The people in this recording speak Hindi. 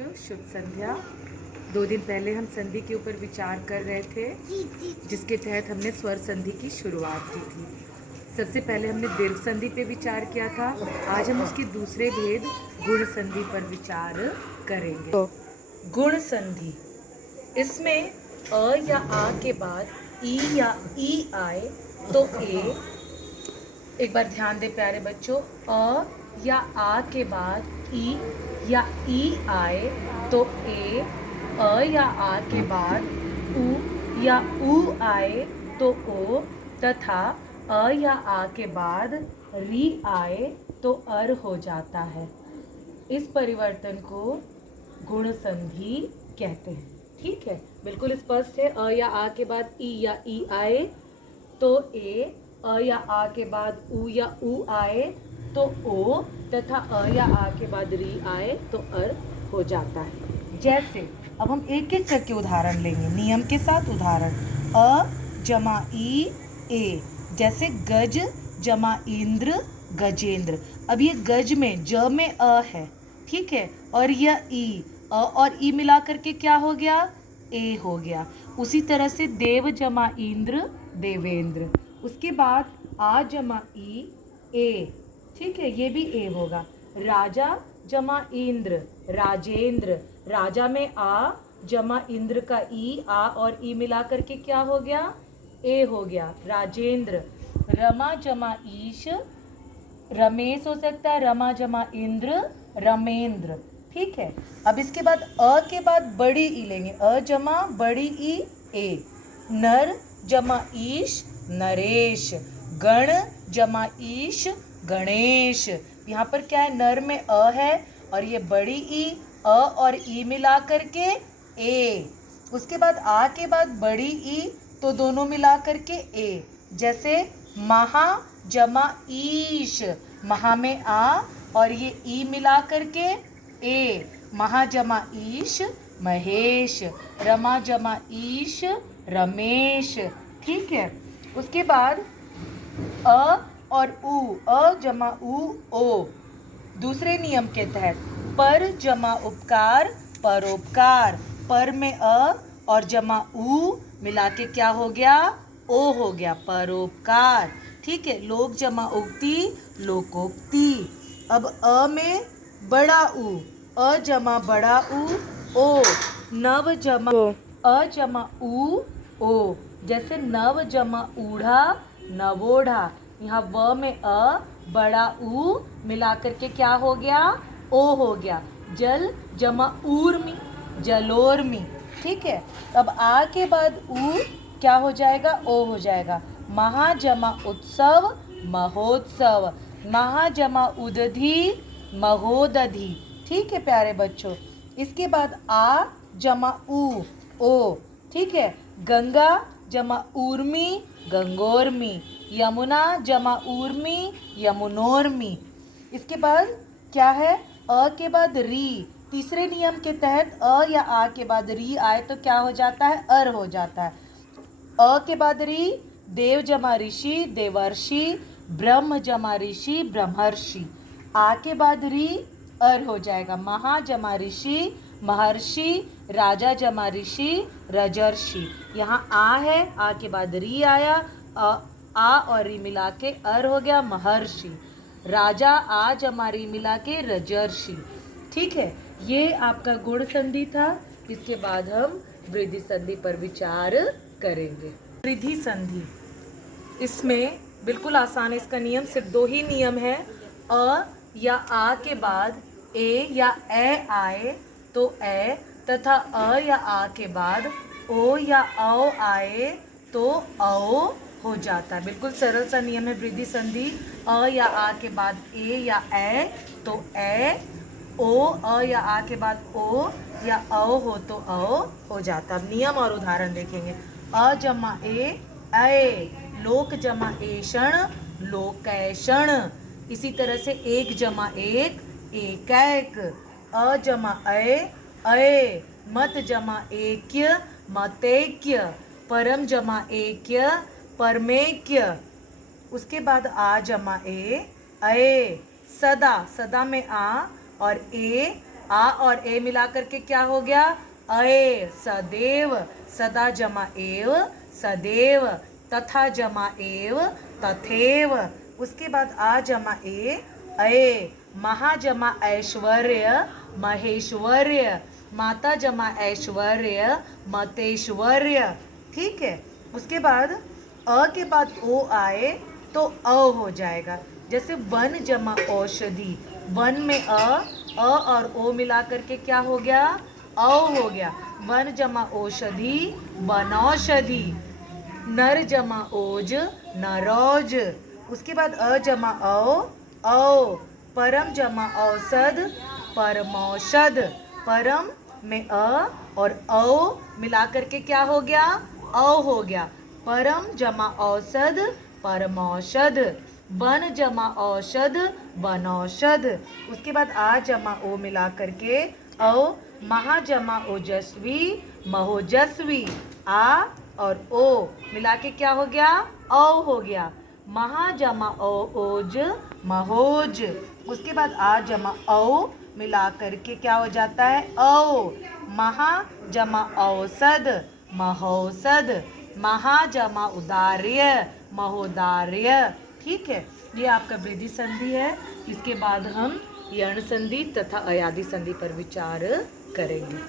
बच्चों, शुभ संध्या। 2 दिन पहले हम संधि के ऊपर विचार कर रहे थे, जिसके तहत हमने स्वर संधि की शुरुआत की थी। सबसे पहले हमने दीर्घ संधि पे विचार किया था। आज हम उसके दूसरे भेद गुण संधि पर विचार करेंगे। तो गुण संधि, इसमें अ या आ के बाद ई या ई आए तो ए। एक बार ध्यान दे प्यारे बच्चों, अ या आ के बाद ई या ई आए तो ए, अ या आ के बाद उ या उ आए तो ओ, तथा अ या आ के बाद री आए तो अर हो जाता है। इस परिवर्तन को गुण संधि कहते हैं। ठीक है, बिल्कुल स्पष्ट है। अ या आ के बाद ई या ई आए तो ए, अ या आ के बाद उ या उ आए तो ओ, तथा अ या आ के बाद री आए तो अर हो जाता है। जैसे अब हम एक एक करके उदाहरण लेंगे, नियम के साथ उदाहरण। अ जमा ई ए, जैसे गज जमा इंद्र गजेंद्र। अब ये गज में ज में अ है, ठीक है, और यह ई, अ और ई मिला करके क्या हो गया? ए हो गया। उसी तरह से देव जमा इंद्र देवेंद्र। उसके बाद आ जमा ई ए, ठीक है, ये भी ए होगा। राजा जमा इंद्र राजेंद्र। राजा में आ जमा इंद्र का ई, आ और ई मिला करके क्या हो गया? ए हो गया, राजेंद्र। रमा जमा ईश रमेश हो सकता है, रमा जमा इंद्र रमेंद्र। ठीक है, अब इसके बाद अ के बाद बड़ी ई लेंगे, अ जमा बड़ी ई ए। नर जमा ईश नरेश। गण जमा ईश गणेश। यहाँ पर क्या है? नर में अ है और ये बड़ी ई, अ और ई मिला करके ए। उसके बाद आ के बाद बड़ी ई तो दोनों मिला करके ए। जैसे महा जमा ईश, महा में आ और ये ई मिला करके ए, महा जमा ईश महेश। रमा जमा ईश रमेश। ठीक है, उसके बाद अ और उ, अ जमा उ ओ। दूसरे नियम के तहत पर जमा उपकार परोपकार। पर में अ और जमा उ मिला के क्या हो गया? ओ हो गया, परोपकार। ठीक है, लोक जमा उक्ति लोकोक्ति। अब अ में बड़ा उ, अ जमा बड़ा उ ओ। नव जमा अ जमा उ ओ, जैसे नव जमा ऊढ़ा नवोढ़ा। यहाँ व में अ बड़ा उ मिला करके क्या हो गया? ओ हो गया। जल जमा ऊर्मी जलोर्मी। ठीक है, अब आ के बाद उ क्या हो जाएगा? ओ हो जाएगा। महा जमा उत्सव महोत्सव। महा जमा उदधि महोदधि। ठीक है प्यारे बच्चों, इसके बाद आ जमा उ ओ। ठीक है, गंगा जमा ऊर्मी गंगोर्मी। यमुना जमा ऊर्मी यमुनोर्मी। इसके बाद क्या है? अ के बाद री। तीसरे नियम के तहत अ या आ के बाद री आए तो क्या हो जाता है? अर हो जाता है। अ के बाद री, देव जमा ऋषि देवर्षि। ब्रह्म जमा ऋषि ब्रह्मर्षि। आ के बाद री अर हो जाएगा। महा जमा ऋषि महर्षि। राजा जमा ऋषि रजर्षि। यहाँ आ है, आ के बाद री आया, आ और री मिला के अर हो गया महर्षि। राजा आ जमा री मिला के रजर्षि। ठीक है, ये आपका गुण संधि था। इसके बाद हम वृद्धि संधि पर विचार करेंगे। वृद्धि संधि, इसमें बिल्कुल आसान है। इसका नियम सिर्फ 2 ही नियम है। अ या आ के बाद ए या ए आए तो ए, तथा अ या आ के बाद ओ या औ आए तो औ हो जाता है। बिल्कुल सरल सा नियम है वृद्धि संधि। अ या आ के बाद ए या ए तो ए, ओ अ या आ के बाद ओ या औ हो तो औ हो जाता। अब नियम और उदाहरण देखेंगे। अ जमा ए, लोक जमा एषण लोकैषण। इसी तरह से एक जमा एक एकैक। अ जमा अय। मत जमा ऐक्य मतैक्य। परम जमा ऐक्य परमैक्य। उसके बाद आ जमा ए अये। सदा, सदा में आ और ए आ और ए मिला करके क्या हो गया? अये। सदैव, सदा जमा एव, सदैव, तथा जमा एव, तथैव। उसके बाद आ जमा ए, अये। महा जमा ऐश्वर्य, महेश्वर्य। माता जमा ऐश्वर्य, मतेश्वर्य। ठीक है। उसके बाद अ के बाद ओ आए तो अ हो जाएगा। जैसे वन जमा औषधि, वन में अ और ओ मिला करके क्या हो गया? औ हो गया। वन जमा औषधि, वनौषधि। नर जमा ओज, नरौज। उसके बाद अ जमा औ। परम जमा औषध, परमौषध। परम में अ और औ मिला करके क्या हो गया? औ हो गया। परम जमा औषध, परमौषध। वन जमा औषध, वनौषध। उसके बाद आ जमा ओ मिला करके औ। महा जमा ओजस्वी, महोजस्वी। आ और ओ मिला के क्या हो गया? औ हो गया। महा जमा ओ ओज, महोज। उसके बाद आ जमा औ मिला करके क्या हो जाता है? औ। महा जमा औषध, महौषध। महा जमा उदार्य, महोदार्य। ठीक है। ये आपका वृद्धि संधि है। इसके बाद हम यण संधि तथा अयादि संधि पर विचार करेंगे।